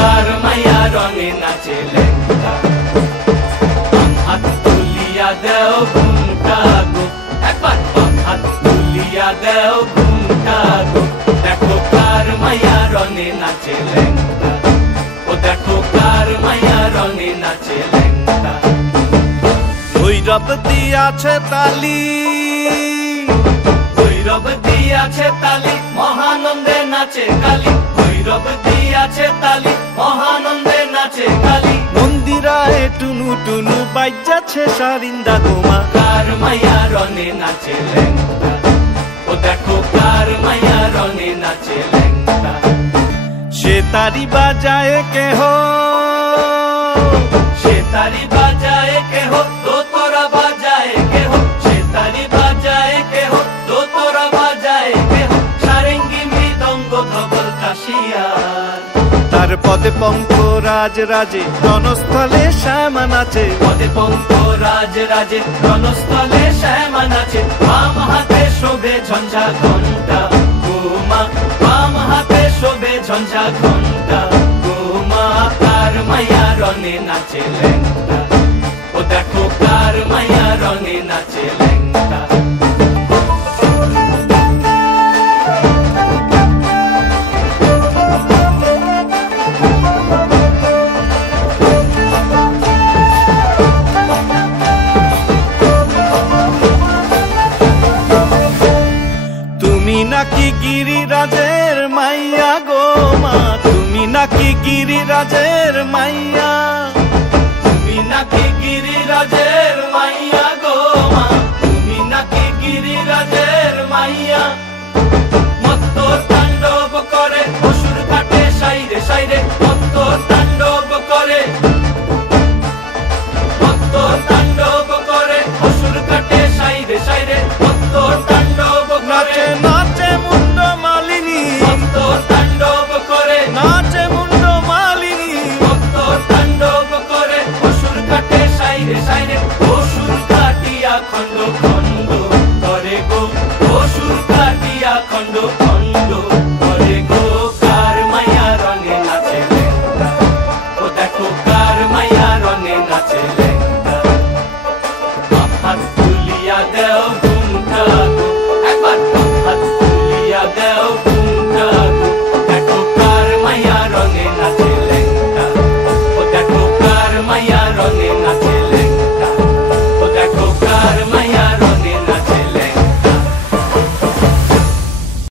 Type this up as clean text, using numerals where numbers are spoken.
কার মাইয়া রঙে নাচে লেঙ্গা হাত তুলিয়া দেও ঘুমটা গো একবার হাত তুলিয়া দেও ঘুমটা গো দেখো কার মাইয়া রঙে নাচে লেঙ্গা ও দেখো কার মাইয়া রঙে নাচে লেঙ্গা ভৈরব দিয়াছে তালি ভৈরব দিয়াছে তালি মহানন্দে নাচে কালী ভৈরব দিয়াছে তালি মহানন্দে নাচে কালী মন্দিরায় টুনু টুনু বাজ্যাছে সারিন্দা গোমা কার মাইয়া রঙে নাচে লেঙ্গা ও দেখো কার মাইয়া রঙে নাচে লেঙ্গা সে তারি বাজায় কেহ সে তারি বাজায় কেহ দোতরা বাজায় কেহ সে তারি বাজায় কেহ দোতরা বাজায় কেহ সারেঙ্গি মৃদঙ্গ ধবল কাশিয়ার তার পদে পঙ্ক রাজ রাজে রণস্থলে শ্যামা নাচে পদে পঙ্ক রাজ রাজে রণস্থলে শ্যামা নাচে বাম হাতে শোভে ঝঞ্ঝা ঘণ্টা গোমা বাম হাতে শোভে ঝঞ্ঝা ঘণ্টা গোমা কার মাইয়া রঙে নাচে লেঙ্গা ও দেখো কার মাইয়া রঙে নাচে লেঙ্গা তুমি নাকি গিরিরাজের মাইয়া গো মা তুমি নাকি গিরিরাজের মাইয়া তুমি নাকি গিরিরাজের মাইয়া গো মা তুমি নাকি গিরিরাজের মাইয়া মত্ত তাণ্ডব করে অসুর কাটে সাইরে সাইরে মত্ত তাণ্ডব করে মত্ত তাণ্ডব করে অসুর কাটে সাইরে সাইরে মত্ত তাণ্ডব করে নাচে নাচে মুন্ড মালিনী মত্ত তাণ্ডব করে নাচে মুন্ড মালিনী মত্ত তাণ্ডব করে অসুর কাটে সাইরে সাইরে অসুর কাটিয়া খন্ড